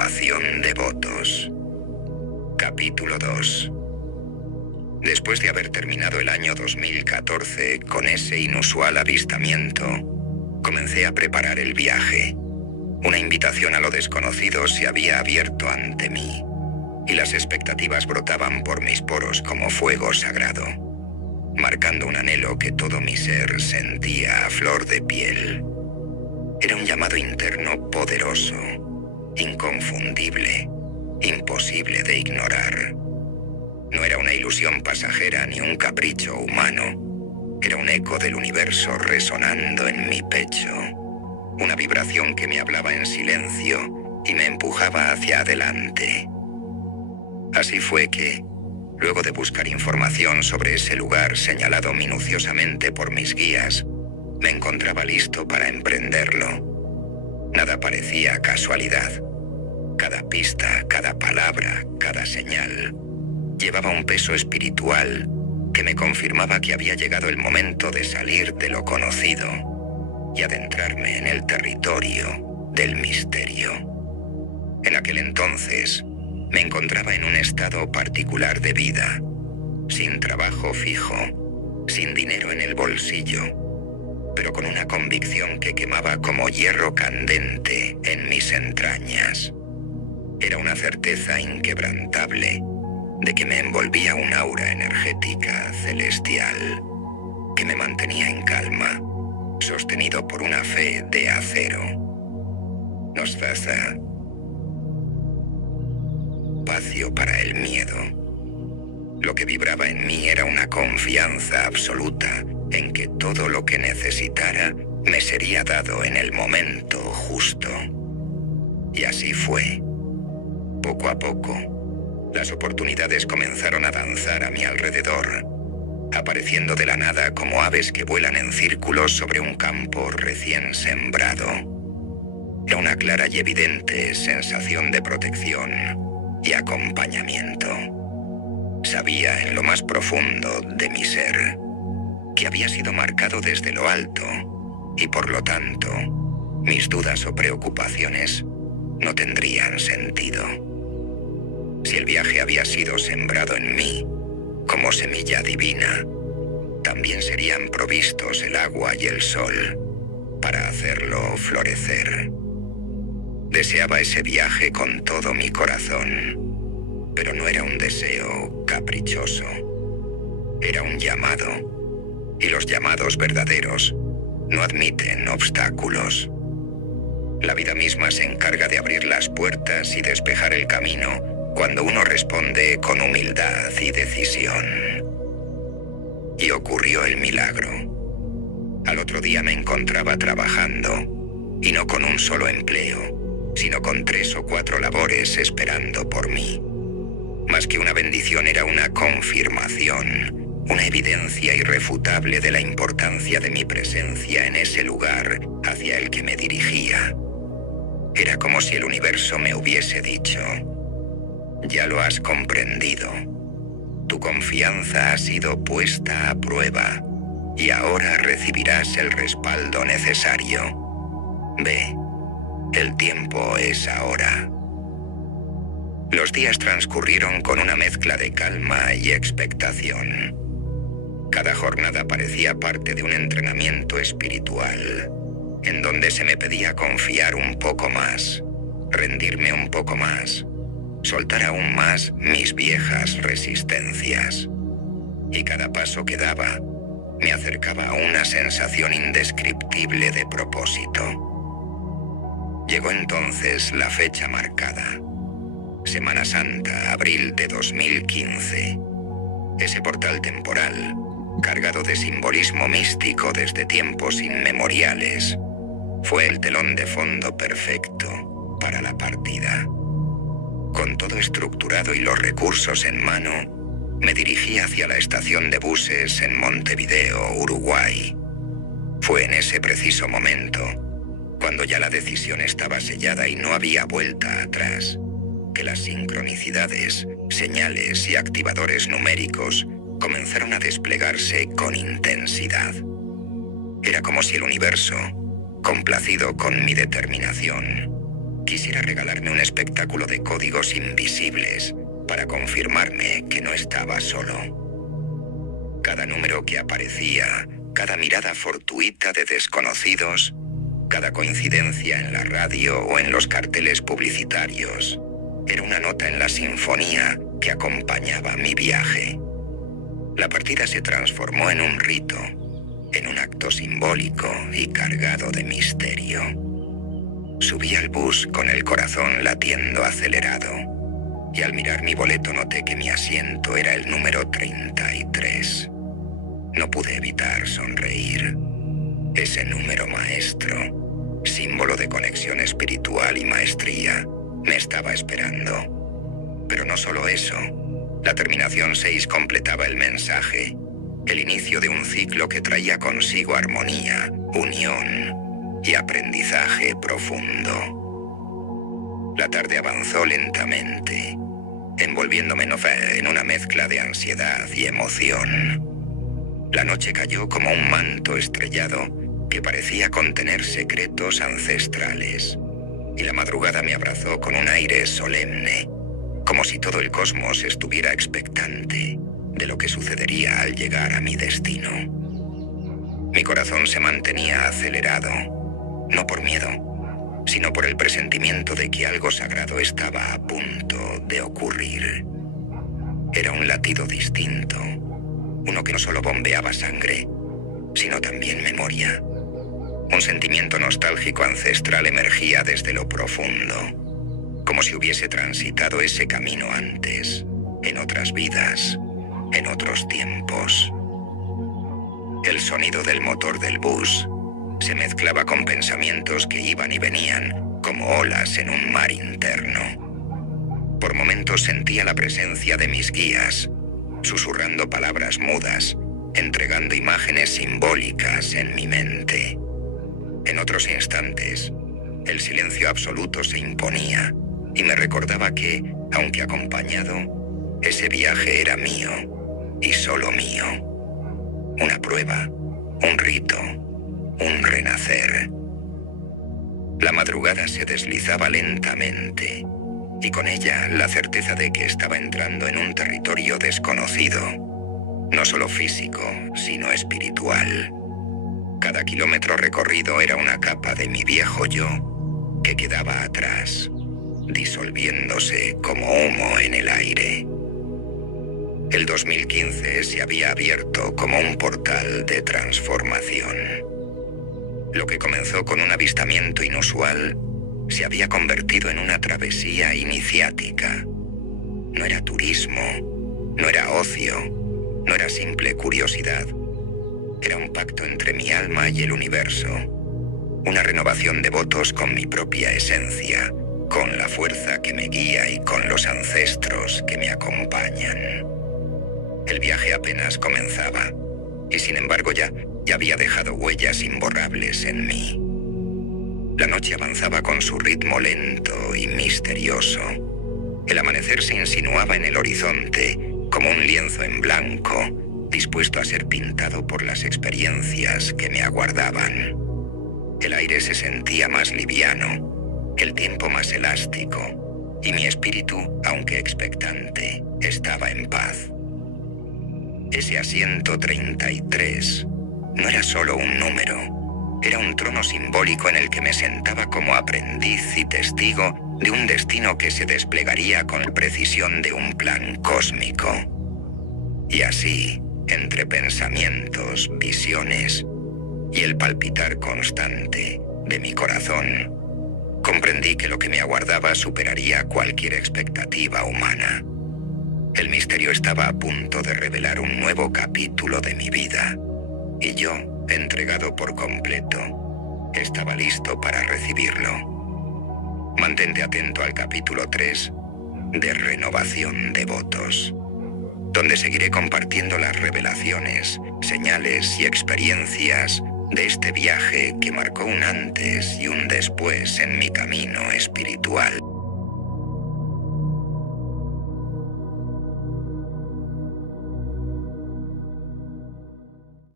renovación de votos. Capítulo 2. Después de haber terminado el año 2014 con ese inusual avistamiento, comencé a preparar el viaje. Una invitación a lo desconocido se había abierto ante mí, y las expectativas brotaban por mis poros como fuego sagrado, marcando un anhelo que todo mi ser sentía a flor de piel. Era un llamado interno poderoso, inconfundible, imposible de ignorar. No era una ilusión pasajera ni un capricho humano. Era un eco del universo resonando en mi pecho. Una vibración que me hablaba en silencio y me empujaba hacia adelante. Así fue que, luego de buscar información sobre ese lugar señalado minuciosamente por mis guías, me encontraba listo para emprenderlo. Nada parecía casualidad. Cada pista, cada palabra, cada señal llevaba un peso espiritual que me confirmaba que había llegado el momento de salir de lo conocido y adentrarme en el territorio del misterio. En aquel entonces me encontraba en un estado particular de vida, sin trabajo fijo, sin dinero en el bolsillo, pero con una convicción que quemaba como hierro candente en mis entrañas. Era una certeza inquebrantable de que me envolvía un aura energética celestial que me mantenía en calma, sostenido por una fe de acero. Nostasa. Espacio para el miedo. Lo que vibraba en mí era una confianza absoluta en que todo lo que necesitara me sería dado en el momento justo. Y así fue. Poco a poco, las oportunidades comenzaron a danzar a mi alrededor, apareciendo de la nada como aves que vuelan en círculos sobre un campo recién sembrado. Era una clara y evidente sensación de protección y acompañamiento. Sabía en lo más profundo de mi ser que había sido marcado desde lo alto y por lo tanto mis dudas o preocupaciones no tendrían sentido. Si el viaje había sido sembrado en mí como semilla divina, también serían provistos el agua y el sol para hacerlo florecer. Deseaba ese viaje con todo mi corazón, pero no era un deseo caprichoso. Era un llamado, y los llamados verdaderos no admiten obstáculos. La vida misma se encarga de abrir las puertas y despejar el camino cuando uno responde con humildad y decisión. Y ocurrió el milagro. Al otro día me encontraba trabajando, y no con un solo empleo, sino con 3 o 4 labores esperando por mí. Más que una bendición, era una confirmación, una evidencia irrefutable de la importancia de mi presencia en ese lugar hacia el que me dirigía. Era como si el universo me hubiese dicho: ya lo has comprendido. Tu confianza ha sido puesta a prueba y ahora recibirás el respaldo necesario. Ve, el tiempo es ahora. Los días transcurrieron con una mezcla de calma y expectación. Cada jornada parecía parte de un entrenamiento espiritual, en donde se me pedía confiar un poco más, rendirme un poco más, soltar aún más mis viejas resistencias. Y cada paso que daba me acercaba a una sensación indescriptible de propósito. Llegó entonces la fecha marcada. Semana Santa, abril de 2015. Ese portal temporal, cargado de simbolismo místico desde tiempos inmemoriales, fue el telón de fondo perfecto para la partida. Con todo estructurado y los recursos en mano, me dirigí hacia la estación de buses en Montevideo, Uruguay. Fue en ese preciso momento, cuando ya la decisión estaba sellada y no había vuelta atrás, que las sincronicidades, señales y activadores numéricos comenzaron a desplegarse con intensidad. Era como si el universo, complacido con mi determinación, Quisiera regalarme un espectáculo de códigos invisibles para confirmarme que no estaba solo. Cada número que aparecía, cada mirada fortuita de desconocidos, cada coincidencia en la radio o en los carteles publicitarios, era una nota en la sinfonía que acompañaba mi viaje. La partida se transformó en un rito, en un acto simbólico y cargado de misterio. Subí al bus con el corazón latiendo acelerado, y al mirar mi boleto noté que mi asiento era el número 33. No pude evitar sonreír. Ese número maestro, símbolo de conexión espiritual y maestría, me estaba esperando. Pero no solo eso, la terminación 6 completaba el mensaje, el inicio de un ciclo que traía consigo armonía, unión y aprendizaje profundo. La tarde avanzó lentamente, envolviéndome en una mezcla de ansiedad y emoción. La noche cayó como un manto estrellado que parecía contener secretos ancestrales, y la madrugada me abrazó con un aire solemne, como si todo el cosmos estuviera expectante de lo que sucedería al llegar a mi destino. Mi corazón se mantenía acelerado, no por miedo, sino por el presentimiento de que algo sagrado estaba a punto de ocurrir. Era un latido distinto, uno que no solo bombeaba sangre, sino también memoria. Un sentimiento nostálgico ancestral emergía desde lo profundo, como si hubiese transitado ese camino antes, en otras vidas, en otros tiempos. El sonido del motor del bus se mezclaba con pensamientos que iban y venían como olas en un mar interno. Por momentos sentía la presencia de mis guías, susurrando palabras mudas, entregando imágenes simbólicas en mi mente. En otros instantes, el silencio absoluto se imponía y me recordaba que, aunque acompañado, ese viaje era mío y solo mío. Una prueba, un rito, un renacer. La madrugada se deslizaba lentamente y con ella la certeza de que estaba entrando en un territorio desconocido, no solo físico, sino espiritual. Cada kilómetro recorrido era una capa de mi viejo yo que quedaba atrás, disolviéndose como humo en el aire. El 2015 se había abierto como un portal de transformación. Lo que comenzó con un avistamiento inusual se había convertido en una travesía iniciática. No era turismo, no era ocio, no era simple curiosidad. Era un pacto entre mi alma y el universo, una renovación de votos con mi propia esencia, con la fuerza que me guía y con los ancestros que me acompañan. El viaje apenas comenzaba, y sin embargo ya había dejado huellas imborrables en mí. La noche avanzaba con su ritmo lento y misterioso. El amanecer se insinuaba en el horizonte como un lienzo en blanco, dispuesto a ser pintado por las experiencias que me aguardaban. El aire se sentía más liviano, el tiempo más elástico, y mi espíritu, aunque expectante, estaba en paz. Ese asiento 33 no era solo un número, era un trono simbólico en el que me sentaba como aprendiz y testigo de un destino que se desplegaría con la precisión de un plan cósmico. Y así, entre pensamientos, visiones y el palpitar constante de mi corazón, comprendí que lo que me aguardaba superaría cualquier expectativa humana. El misterio estaba a punto de revelar un nuevo capítulo de mi vida, y yo, entregado por completo, estaba listo para recibirlo. Mantente atento al capítulo 3 de Renovación de Votos, donde seguiré compartiendo las revelaciones, señales y experiencias de este viaje que marcó un antes y un después en mi camino espiritual.